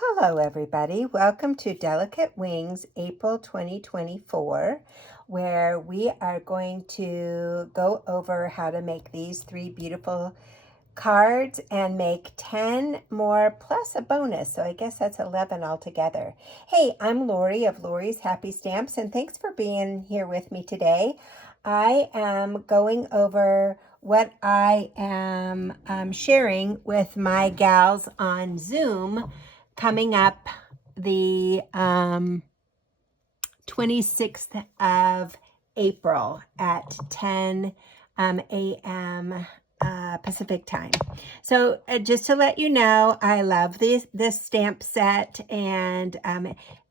Hello everybody. Welcome to Delicate Wings April 2024, where we are going to go over how to make these 3 beautiful cards and make 10 more plus a bonus. So I guess that's 11 altogether. Hey, I'm Lori of Lori's Happy Stamps, and thanks for being here with me today. I am going over what I am sharing with my gals on Zoom coming up the 26th of April at 10 a.m. Pacific time. So just to let you know, I love this stamp set, and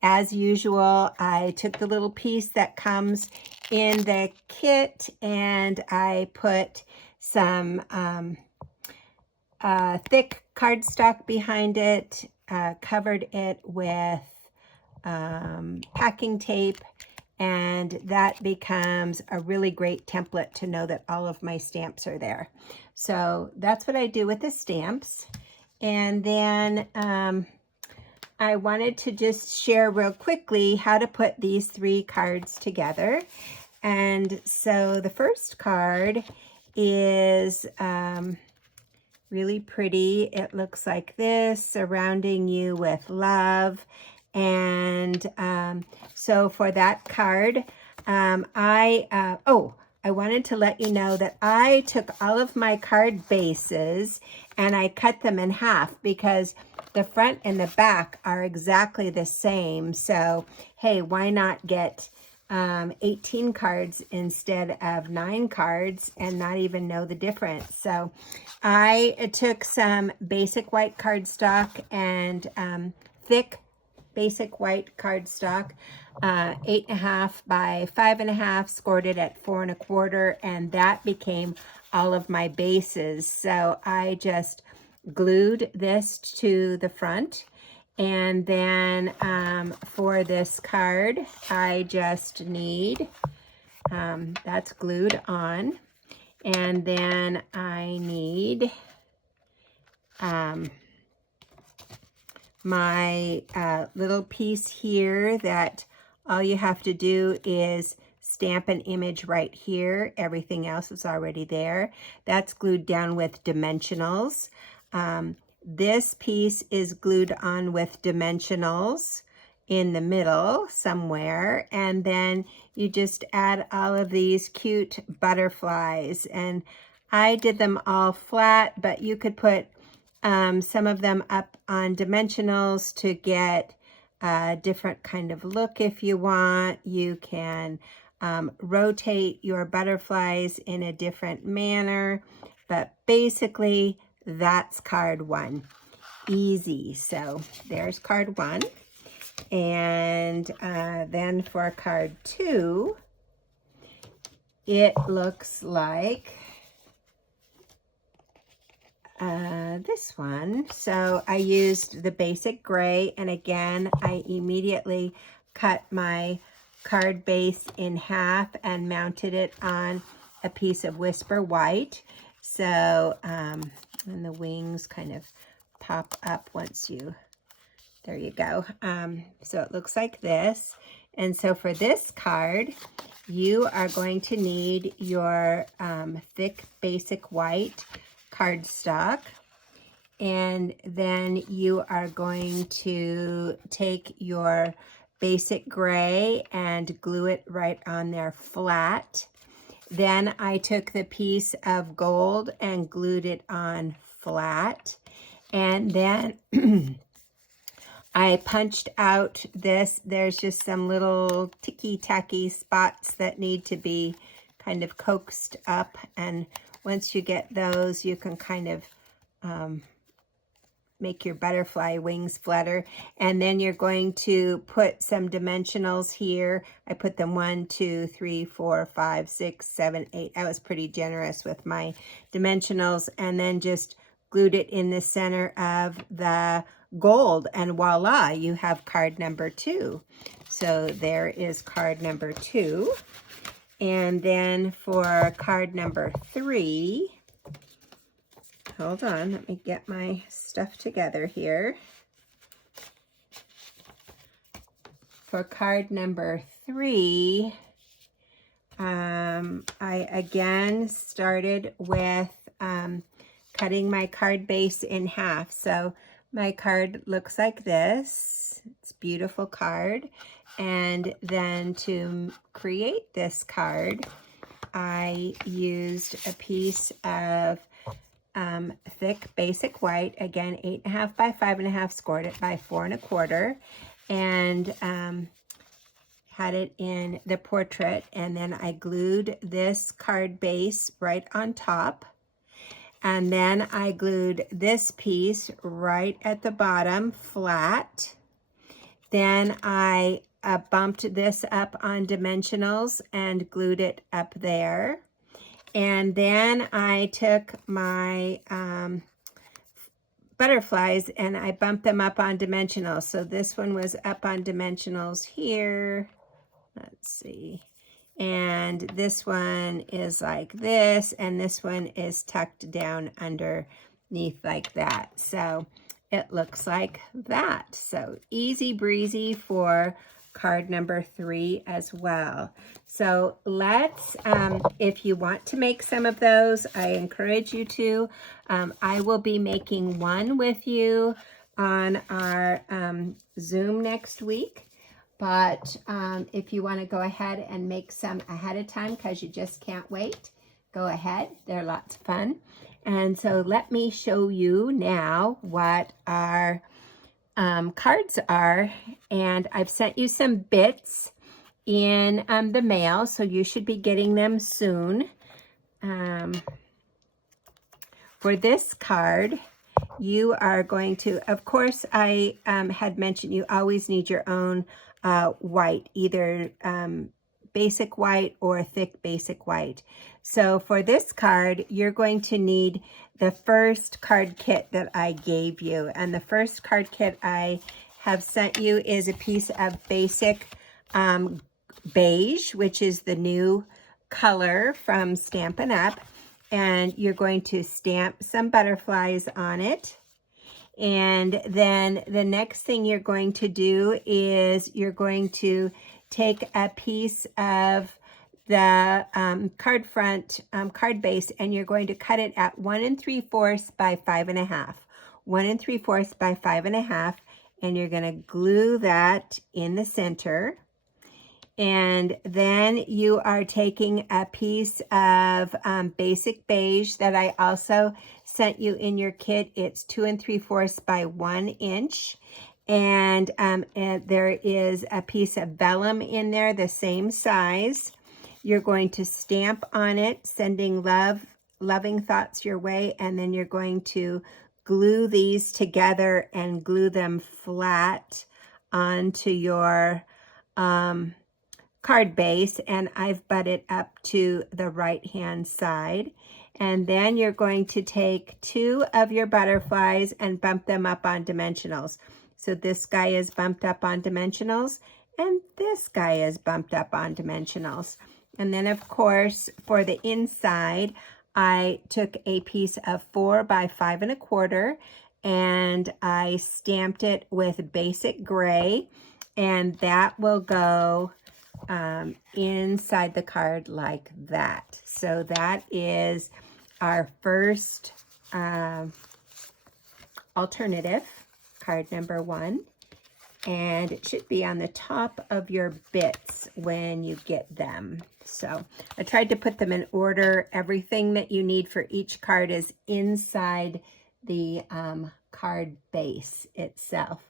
as usual, I took the little piece that comes in the kit and I put some thick cardstock behind it, covered it with packing tape, and that becomes a really great template to know that all of my stamps are there. So that's what I do with the stamps. And then I wanted to just share real quickly how to put these 3 cards together. And so the first card is really pretty. It looks like this, surrounding you with love. And so for that card, I wanted to let you know that I took all of my card bases and I cut them in half because the front and the back are exactly the same. So, hey, why not get 18 cards instead of 9 cards and not even know the difference? So I took some basic white cardstock and thick basic white cardstock, 8.5 by 5.5, scored it at 4 1/4, and that became all of my bases. So I just glued this to the front, and then for this card, I just need, that's glued on, and then I need my little piece here that all you have to do is stamp an image right here. Everything else is already there. That's glued down with dimensionals. This piece is glued on with dimensionals in the middle somewhere, and then you just add all of these cute butterflies, and I did them all flat, but you could put some of them up on dimensionals to get a different kind of look if you want. You can rotate your butterflies in a different manner, but basically that's card 1. Easy. So there's card 1. And then for card 2, it looks like this one. So I used the basic gray, and again, I immediately cut my card base in half and mounted it on a piece of Whisper White. So, and the wings kind of pop up once you, there you go. So it looks like this. And so for this card, you are going to need your thick basic white cardstock, and then you are going to take your basic gray and glue it right on there flat. Then I took the piece of gold and glued it on flat, and then I punched out this. There's just some little ticky-tacky spots that need to be kind of coaxed up, and once you get those, you can kind of make your butterfly wings flutter. And then you're going to put some dimensionals here. I put them 1, 2, 3, 4, 5, 6, 7, 8. I was pretty generous with my dimensionals, and then just glued it in the center of the gold, and voila, you have card number 2. So there is card number 2. And then for card number 3, hold on, let me get my stuff together here. for card number 3, I again started with cutting my card base in half. So my card looks like this. It's a beautiful card. And then to create this card, I used a piece of thick basic white, again 8.5 by 5.5, scored it by 4 1/4, and had it in the portrait, and then I glued this card base right on top, and then I glued this piece right at the bottom flat. Then I bumped this up on dimensionals and glued it up there. And then I took my butterflies and I bumped them up on dimensionals. So this one was up on dimensionals here. Let's see. And this one is like this, and this one is tucked down underneath like that. So it looks like that. So easy breezy for card number 3 as well. So let's, if you want to make some of those, I encourage you to. I will be making one with you on our Zoom next week. But if you want to go ahead and make some ahead of time because you just can't wait, go ahead. They're lots of fun. And so let me show you now what our cards are. And I've sent you some bits in the mail, so you should be getting them soon. For this card, you are going to, of course, I had mentioned you always need your own white, either basic white or thick basic white. So for this card, you're going to need the first card kit that I gave you. And the first card kit I have sent you is a piece of basic beige, which is the new color from Stampin' Up. And you're going to stamp some butterflies on it. And then the next thing you're going to do is you're going to take a piece of the card front card base, and you're going to cut it at 1 3/4 by 5.5. 1 3/4 by 5.5, and you're going to glue that in the center. And then you are taking a piece of basic beige that I also sent you in your kit. It's 2 3/4 by 1 inch. And there is a piece of vellum in there, the same size. You're going to stamp on it, sending loving thoughts your way. And then you're going to glue these together and glue them flat onto your card base, and I've butted up to the right hand side. And then you're going to take 2 of your butterflies and bump them up on dimensionals. So this guy is bumped up on dimensionals, and this guy is bumped up on dimensionals. And then of course for the inside, I took a piece of 4 by 5 1/4 and I stamped it with basic gray, and that will go inside the card like that. So that is our first alternative, card number 1, and it should be on the top of your bits when you get them. So I tried to put them in order. Everything that you need for each card is inside the card base itself.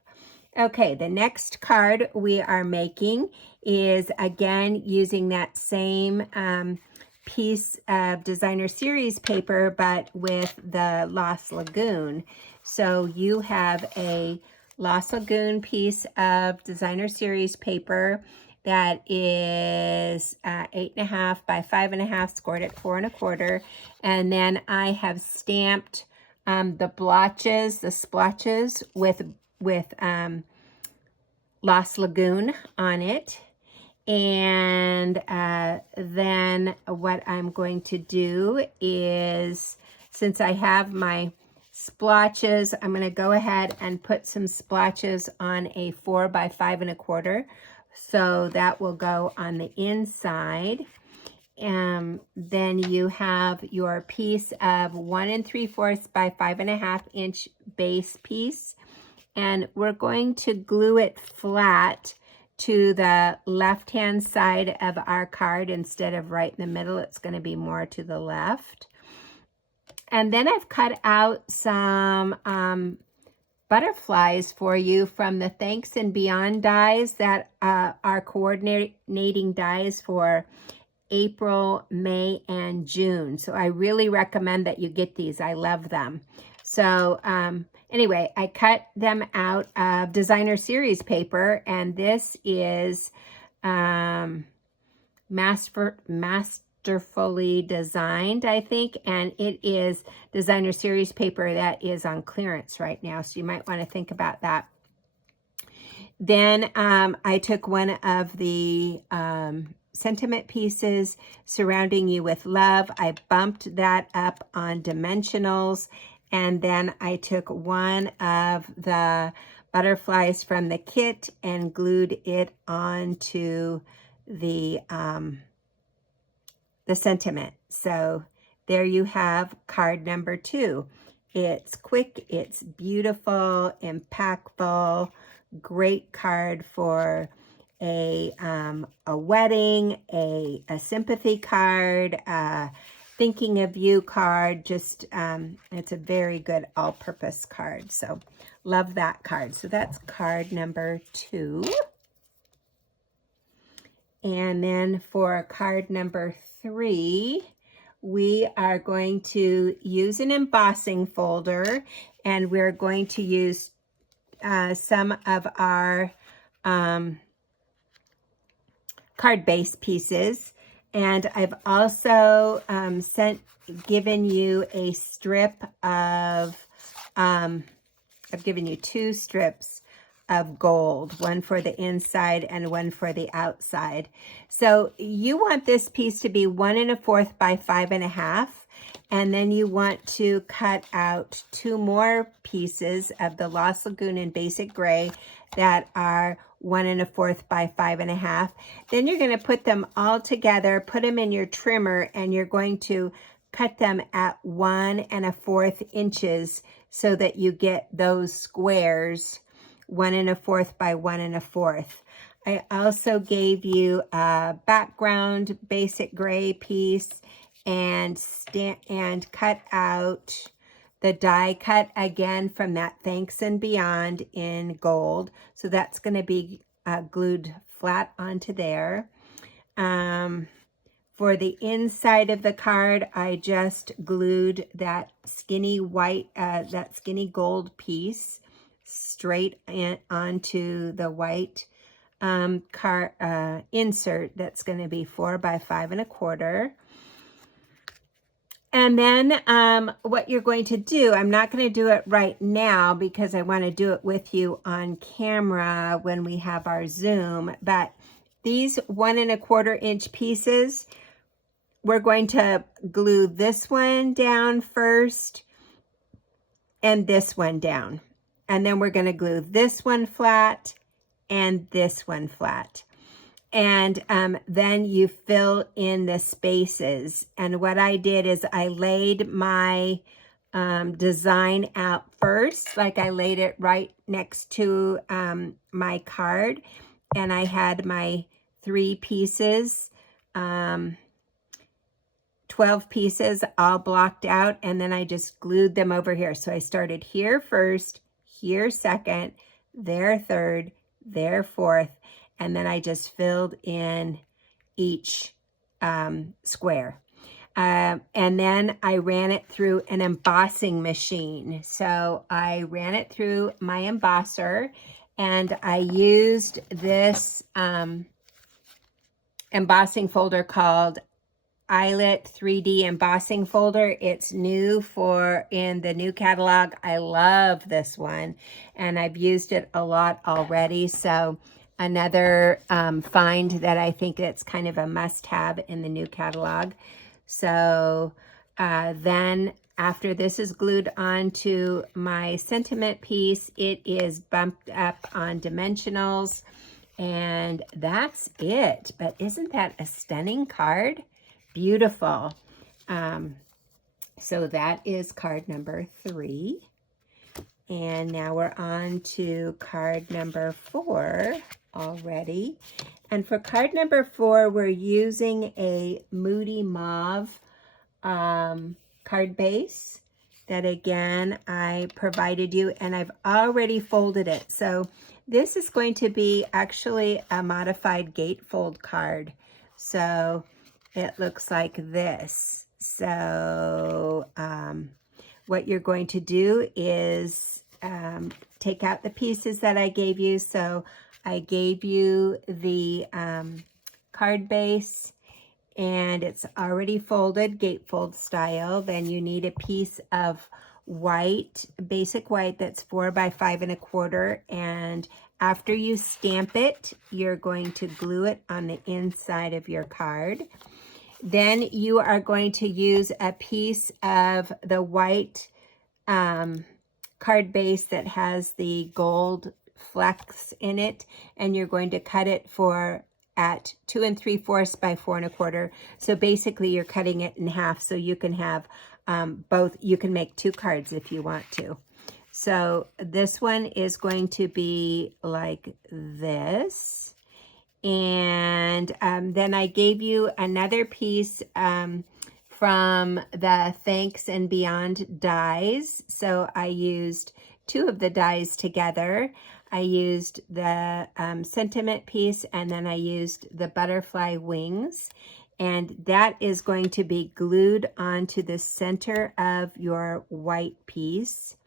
Okay, the next card we are making is again using that same piece of designer series paper, but with the Lost Lagoon. So you have a Lost Lagoon piece of designer series paper that is 8.5 by 5.5, scored at 4 1/4. And then I have stamped the splotches with Lost Lagoon on it. And then what I'm going to do is, since I have my splotches, I'm going to go ahead and put some splotches on a 4 by 5 1/4. So that will go on the inside. Then you have your piece of 1 3/4 by 5.5 inch base piece. And we're going to glue it flat to the left-hand side of our card instead of right in the middle. It's going to be more to the left. And then I've cut out some butterflies for you from the Thanks and Beyond dies that are coordinating dies for April, May, and June. So I really recommend that you get these. I love them. So anyway, I cut them out of designer series paper, and this is masterfully designed, I think, and it is designer series paper that is on clearance right now. So you might want to think about that. Then I took one of the sentiment pieces, Surrounding You with Love. I bumped that up on dimensionals, and then I took one of the butterflies from the kit and glued it onto the sentiment. So there you have card number 2. It's quick, it's beautiful, impactful, great card for a wedding, a sympathy card, thinking of you card. Just it's a very good all-purpose card. So love that card. So that's card number 2. And then for card number 3, we are going to use an embossing folder, and we're going to use some of our card base pieces. And I've also given you a strip of, I've given you 2 strips of gold, one for the inside and one for the outside. So you want this piece to be 1 1/4 by 5.5, and then you want to cut out 2 more pieces of the Lost Lagoon in basic gray that are 1 1/4 by 5.5. Then you're going to put them all together, put them in your trimmer, and you're going to cut them at 1 1/4 inches so that you get those squares 1 1/4 by 1 1/4. I also gave you a background basic gray piece and cut out the die cut again from that Thanks and Beyond in gold. So that's going to be glued flat onto there. For the inside of the card, I just glued that skinny white, that skinny gold piece straight onto the white insert that's going to be 4 by 5 1/4. And then what you're going to do, I'm not going to do it right now because I want to do it with you on camera when we have our Zoom, but these 1 1/4 inch pieces, we're going to glue this one down first and this one down. And then we're going to glue this one flat and this one flat. And then you fill in the spaces. And what I did is I laid my design out first, like I laid it right next to my card. And I had my 3 pieces, 12 pieces all blocked out. And then I just glued them over here. So I started here first, here second, there third, there fourth, and then I just filled in each square. And then I ran it through an embossing machine. So I ran it through my embosser, and I used this embossing folder called Eyelet 3D embossing folder. It's new in the new catalog. I love this one, and I've used it a lot already. So another find that I think it's kind of a must-have in the new catalog. So then after this is glued onto my sentiment piece, it is bumped up on dimensionals. And that's it. But isn't that a stunning card? Beautiful. So that is card number 3. And now we're on to card number 4 already. And for card number 4, we're using a Moody Mauve card base that, again, I provided you, and I've already folded it. So this is going to be actually a modified gatefold card. So it looks like this. So what you're going to do is take out the pieces that I gave you. So I gave you the card base, and it's already folded, gatefold style. Then you need a piece of white, basic white, that's 4 by 5 1/4. And after you stamp it, you're going to glue it on the inside of your card. Then you are going to use a piece of the white card base that has the gold flecks in it, and you're going to cut it at 2 3/4 by 4 1/4. So basically you're cutting it in half, so you can have both. You can make 2 cards if you want to. So this one is going to be like this. And then I gave you another piece from the Thanks and Beyond dies. So I used 2 of the dies together. I used the sentiment piece, and then I used the butterfly wings. And that is going to be glued onto the center of your white piece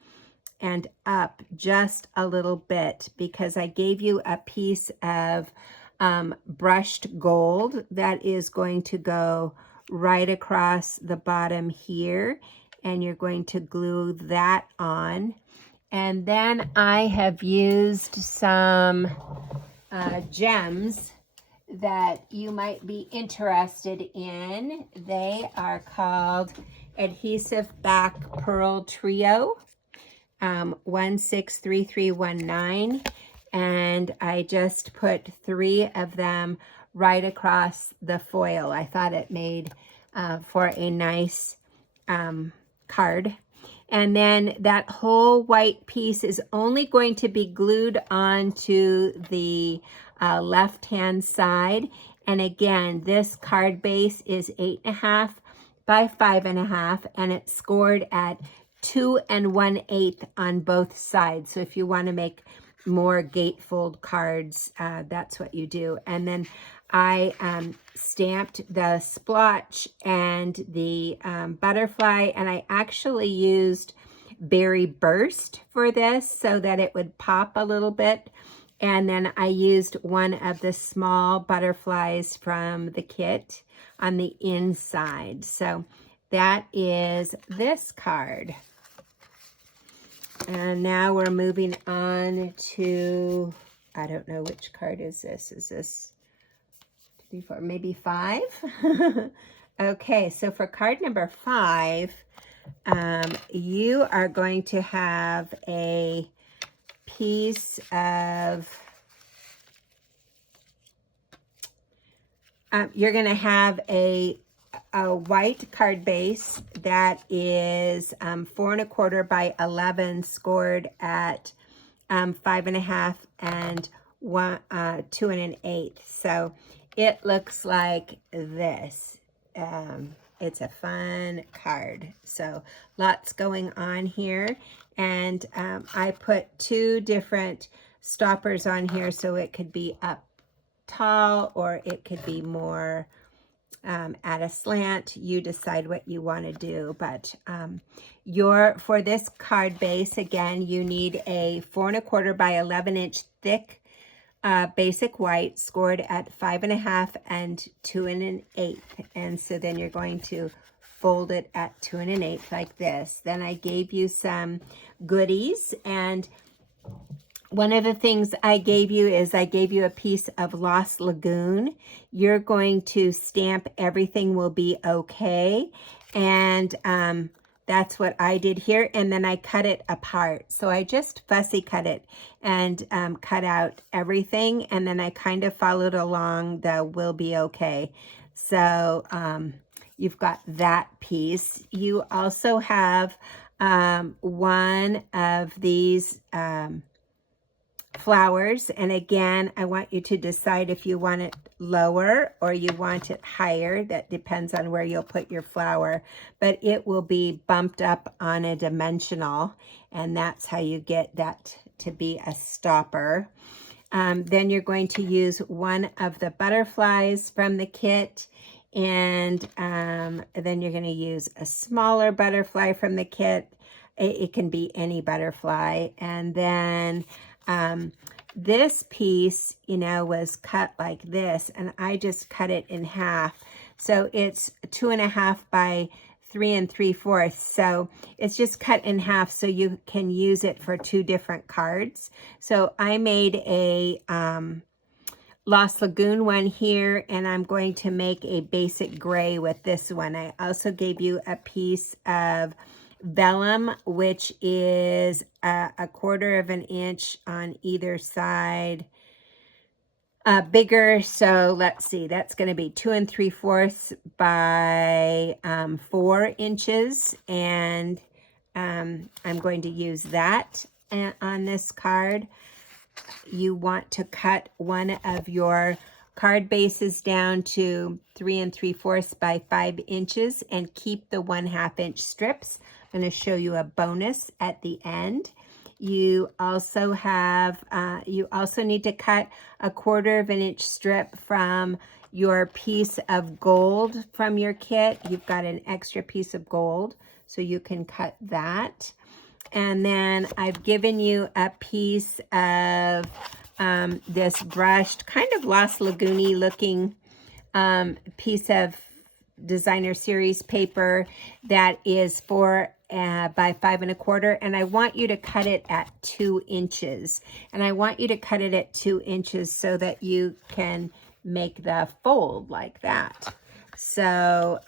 and up just a little bit, because I gave you a piece of brushed gold that is going to go right across the bottom here, and you're going to glue that on. And then I have used some gems that you might be interested in. They are called Adhesive Back Pearl Trio 163319. And I just put 3 of them right across the foil. I thought it made for a nice card. And then that whole white piece is only going to be glued onto the left-hand side. And again, this card base is 8.5 by 5.5, and it's scored at 2 1/8 on both sides. So if you want to make more gatefold cards, that's what you do. And then I stamped the splotch and the butterfly, and I actually used Berry Burst for this so that it would pop a little bit. And then I used one of the small butterflies from the kit on the inside. So that is this card. And now we're moving on to, I don't know, which card is this? Is this 3, 4, maybe 5? Okay, so for card number 5, you are going to have a piece of, you're going to have a white card base that is 4 1/4 by 11, scored at 5.5 and 2 1/8. So it looks like this. It's a fun card. So lots going on here. And I put 2 different stoppers on here, so it could be up tall or it could be more at a slant. You decide what you want to do. But for this card base, again, you need a 4 1/4 by 11-inch thick basic white, scored at 5.5 and 2 1/8. And so then you're going to fold it at 2 1/8 like this. Then I gave you some goodies, and one of the things I gave you is I gave you a piece of Lost Lagoon. You're going to stamp Everything Will Be Okay. And that's what I did here, and then I cut it apart. So I just fussy cut it and cut out everything, and then I kind of followed along the "will be okay." So you've got that piece. You also have one of these flowers, and again, I want you to decide if you want it lower or you want it higher. That depends on where you'll put your flower, but it will be bumped up on a dimensional, and that's how you get that to be a stopper. Then you're going to use one of the butterflies from the kit, and then you're going to use a smaller butterfly from the kit. It can be any butterfly. And then this piece, you know, was cut like this, and I just cut it in half. So it's 2.5 by 3 3/4. So it's just cut in half so you can use it for 2 different cards. So I made a Lost Lagoon one here, and I'm going to make a basic gray with this one. I also gave you a piece of vellum, which is a 1/4 of an inch on either side, bigger. So let's see, that's going to be 2 3/4 by 4 inches, and I'm going to use that on this card. You want to cut one of your card bases down to 3 3/4 by 5 inches and keep the 1/2 inch strips. I'm going to show you a bonus at the end. You also have, you also need to cut a 1/4 of an inch strip from your piece of gold from your kit. You've got an extra piece of gold, so you can cut that. And then I've given you a piece of this brushed, kind of Lost Lagoon-y looking piece of designer series paper that is 4 by 5 1/4, and I want you to cut it at 2 inches. And I want you to cut it at 2 inches so that you can make the fold like that. So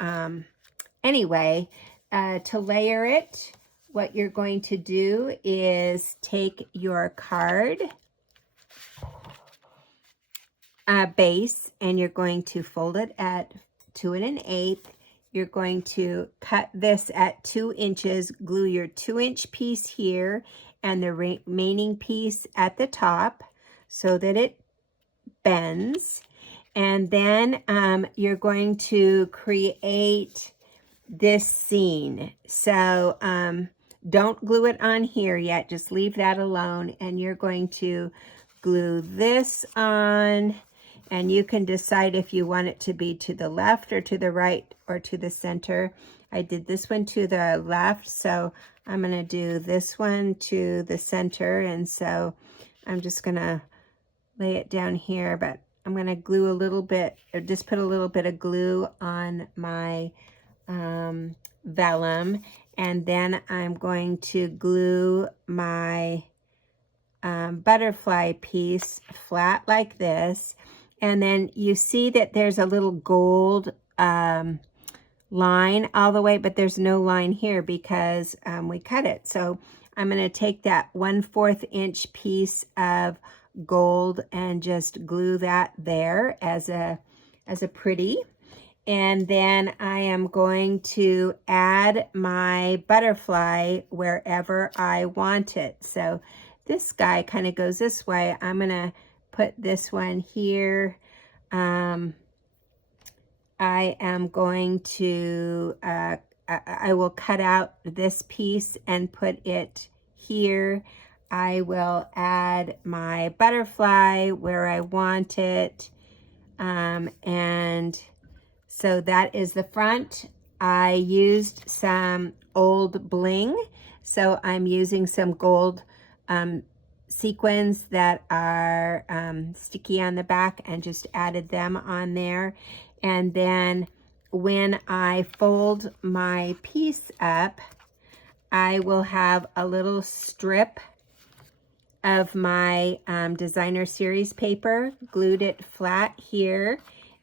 anyway, to layer it, what you're going to do is take your card base, and you're going to fold it at 2 1/8. You're going to cut this at 2 inches, glue your 2-inch piece here and the remaining piece at the top so that it bends. And then you're going to create this scene. So don't glue it on here yet, just leave that alone. And you're going to glue this on, and you can decide if you want it to be to the left or to the right or to the center. I did this one to the left, so I'm going to do this one to the center. And so I'm just going to lay it down here, but I'm going to glue a little bit, or just put a little bit of glue on my vellum, and then I'm going to glue my butterfly piece flat like this. And then you see that there's a little gold line all the way, but there's no line here because we cut it. So I'm going to take that 1/4 inch piece of gold and just glue that there as a pretty. And then I am going to add my butterfly wherever I want it. So this guy kind of goes this way. I'm going to put this one here. I am going to, I will cut out this piece and put it here. I will add my butterfly where I want it. And so that is the front. I used some old bling, so I'm using some gold sequins that are sticky on the back, and just added them on there. And then when I fold my piece up, I will have a little strip of my designer series paper, glued it flat here.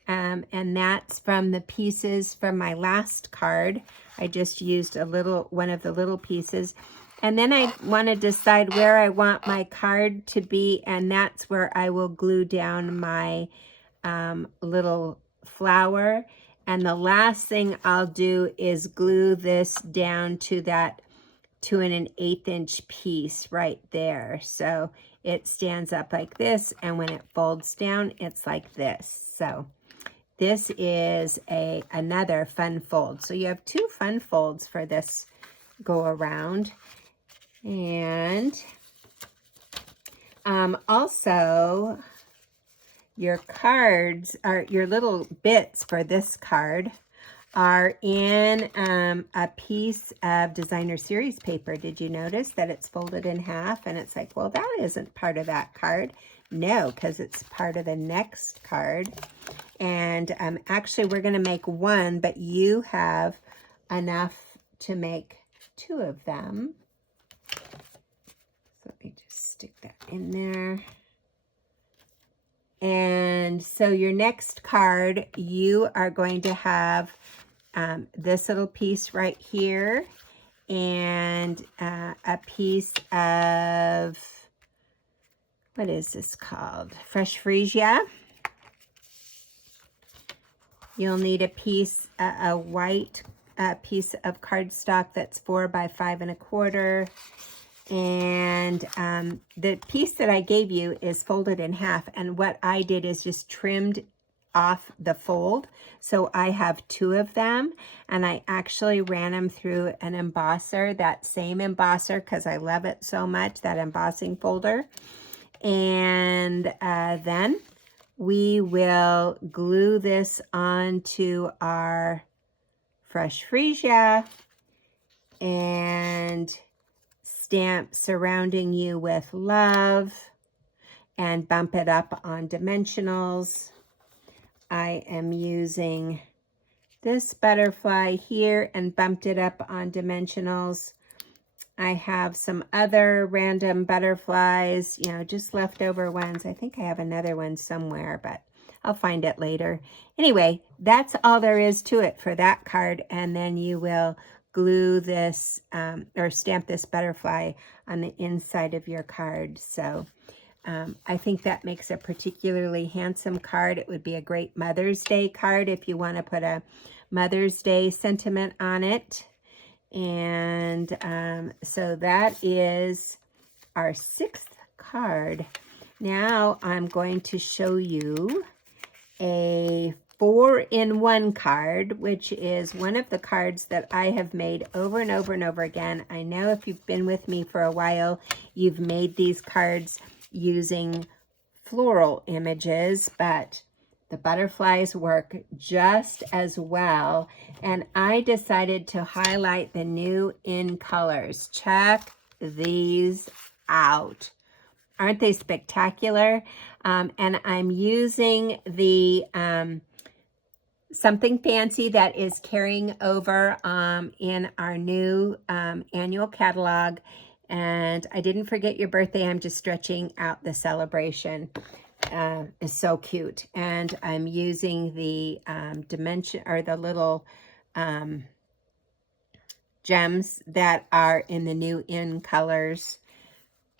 and that's from the pieces from my last card. I just used one of the little pieces. And then I want to decide where I want my card to be, and that's where I will glue down my little flower. And the last thing I'll do is glue this down to that 2 1/8 inch piece right there. So it stands up like this, and when it folds down, it's like this. So this is another fun fold. So you have 2 fun folds for this go around. And also your cards, are your little bits for this card are in a piece of designer series paper. Did you notice that it's folded in half? And it's like, well, that isn't part of that card. No, because it's part of the next card. And actually, we're going to make 1, but you have enough to make 2 of them. So let me just stick that in there. And so your next card, you are going to have this little piece right here, and a piece of, what is this called? Fresh freesia. You'll need a piece, a white piece of cardstock that's 4 by 5 1/4. And the piece that I gave you is folded in half. And what I did is just trimmed off the fold. So I have 2 of them. And I actually ran them through an embosser, that same embosser, because I love it so much, that embossing folder. And then we will glue this onto our fresh freesia and stamp surrounding you with love and bump it up on dimensionals. I am using this butterfly here and bumped it up on dimensionals. I have some other random butterflies, you know, just leftover ones. I think I have another one somewhere, but I'll find it later. Anyway, that's all there is to it for that card. And then you will glue this or stamp this butterfly on the inside of your card. So I think that makes a particularly handsome card. It would be a great Mother's Day card if you want to put a Mother's Day sentiment on it. And so that is our 6th card. Now I'm going to show you a 4-in-1 card, which is one of the cards that I have made over and over and over again. I know if you've been with me for a while, you've made these cards using floral images, but the butterflies work just as well. And I decided to highlight the new in colors. Check these out. Aren't they spectacular? And I'm using the Something Fancy that is carrying over in our new annual catalog. And I didn't forget your birthday. I'm just stretching out the celebration. Is so cute. And I'm using the dimension, or the little gems that are in the new in colors,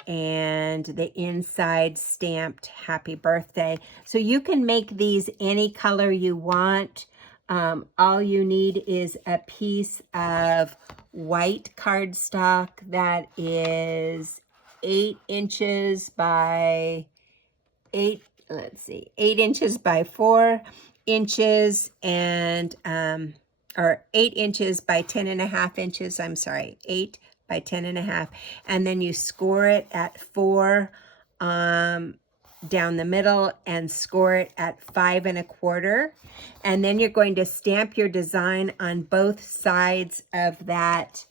and the inside stamped happy birthday. So you can make these any color you want. All you need is a piece of white cardstock that is 8 inches by 8 inches by 4 inches, and or 8 inches by 10.5 inches. I'm sorry, 8 by 10.5, and then you score it at 4 down the middle and score it at 5 1/4, and then you're going to stamp your design on both sides of that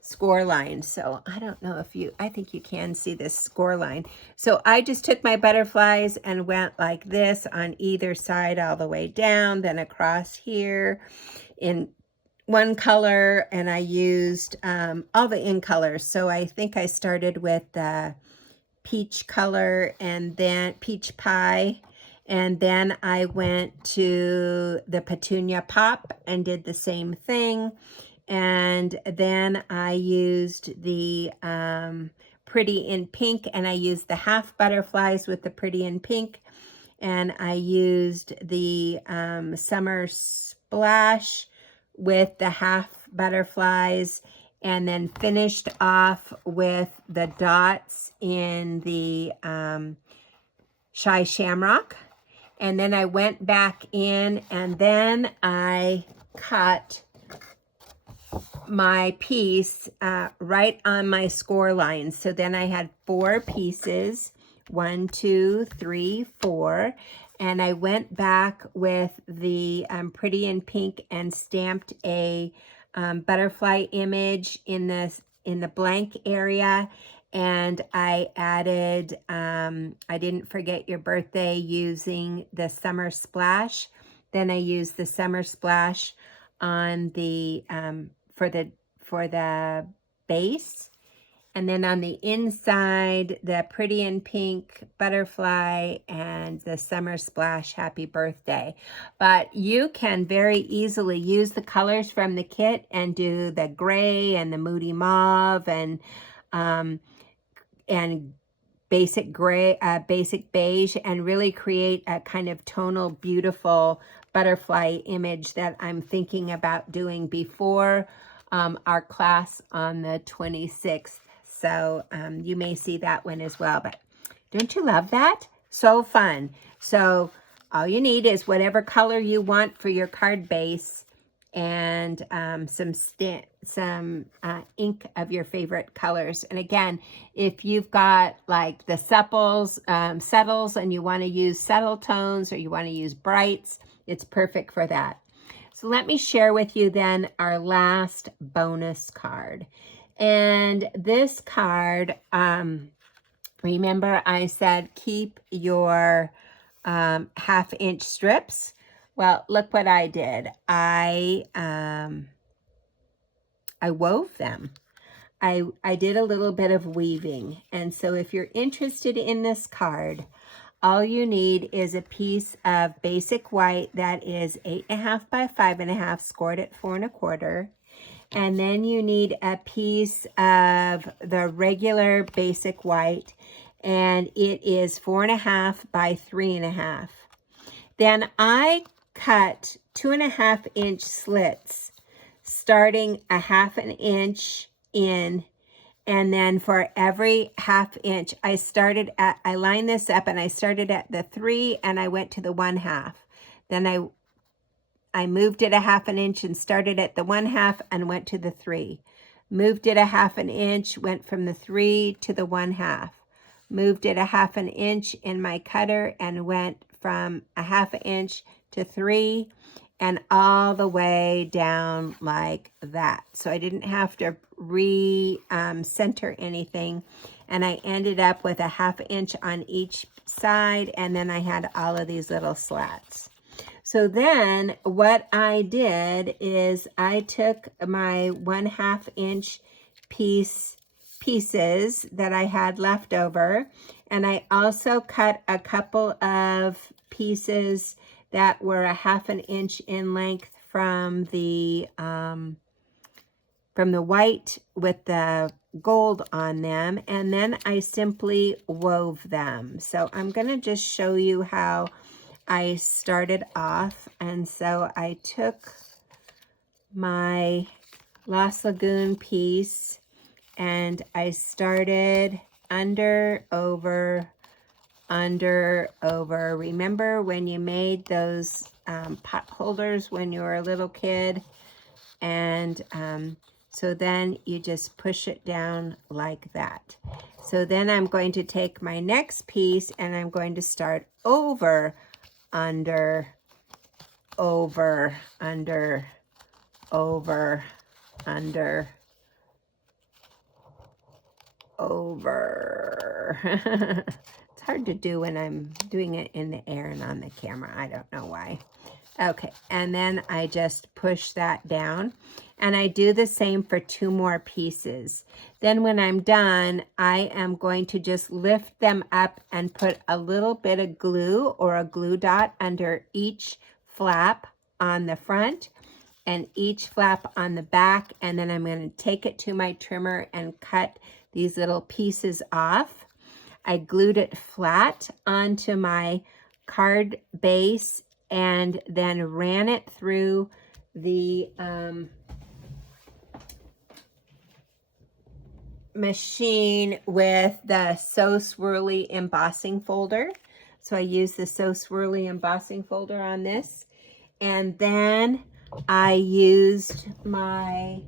score line. So I don't know if I think you can see this score line. So I just took my butterflies and went like this on either side all the way down, then across here in one color, and I used all the in colors. So I think I started with the peach color, and then peach pie, And then I went to the Petunia Pop and did the same thing. And then I used the Pretty in Pink, and I used the half butterflies with the Pretty in Pink. And I used the Summer Splash with the half butterflies, and then finished off with the dots in the Shy Shamrock. And then I went back in, and then I cut my piece right on my score line. So then I had 4 pieces, 1, 2, 3, 4, and I went back with the Pretty in Pink and stamped a butterfly image in the blank area. And I added, I didn't forget your birthday, using the Summer Splash. Then I used the Summer Splash on the for the base, and then on the inside the Pretty in Pink butterfly and the Summer Splash Happy Birthday. But you can very easily use the colors from the kit and do the gray and the moody mauve and basic gray, basic beige, and really create a kind of tonal, beautiful butterfly image that I'm thinking about doing before our class on the 26th. So you may see that one as well. But don't you love that? So fun. So all you need is whatever color you want for your card base, and some ink of your favorite colors. And again, if you've got like the settles and you want to use settle tones, or you want to use brights, it's perfect for that. So let me share with you then our last bonus card. And this card, remember I said keep your half-inch strips. Well, look what I did. I wove them. I did a little bit of weaving. And so if you're interested in this card, all you need is a piece of basic white that is 8.5 by 5.5, scored at 4 1/4. And then you need a piece of the regular basic white, and it is 4.5 by 3.5. Then I cut 2.5-inch slits, starting a 1/2 inch in, and then for every 1/2 inch, I lined this up, and I started at the 3 and I went to the 1/2. Then I moved it a 1/2 inch and started at the 1/2 and went to the 3. Moved it a 1/2 inch, went from the 3 to the 1/2. Moved it a 1/2 inch in my cutter and went from a 1/2 inch to 3, and all the way down like that. So I didn't have to center anything, and I ended up with a 1/2 inch on each side, and then I had all of these little slats. So then what I did is I took my 1/2 inch pieces that I had left over, and I also cut a couple of pieces that were a 1/2 inch in length from the white with the gold on them, and then I simply wove them. So I'm going to just show you how I started off. And so I took my Lost Lagoon piece, and I started under, over, under, over. Remember when you made those pot holders when you were a little kid? And so then you just push it down like that. So then I'm going to take my next piece, and I'm going to start over, under, over, under, over, under, over. It's hard to do when I'm doing it in the air and on the camera. I don't know why. Okay, and then I just push that down, and I do the same for 2 more pieces. Then when I'm done, I am going to just lift them up and put a little bit of glue or a glue dot under each flap on the front and each flap on the back, and then I'm going to take it to my trimmer and cut these little pieces off. I glued it flat onto my card base and then ran it through the machine with the So Swirly embossing folder. So I use the So Swirly embossing folder on this. And then I used my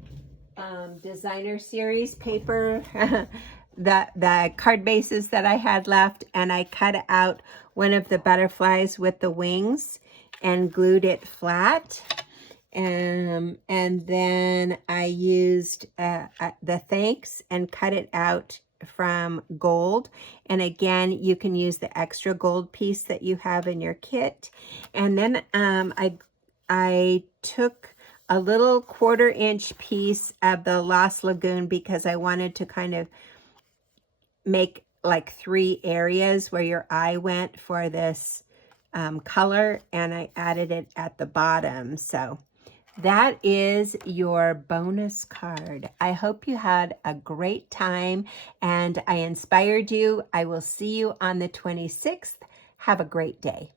designer series paper, the card bases that I had left, and I cut out one of the butterflies with the wings and glued it flat. And then I used the thanks and cut it out from gold. And again, you can use the extra gold piece that you have in your kit. And then I took a little 1/4 inch piece of the Lost Lagoon because I wanted to kind of make like 3 areas where your eye went for this color, and I added it at the bottom. So that is your bonus card. I hope you had a great time and I inspired you. I will see you on the 26th. Have a great day.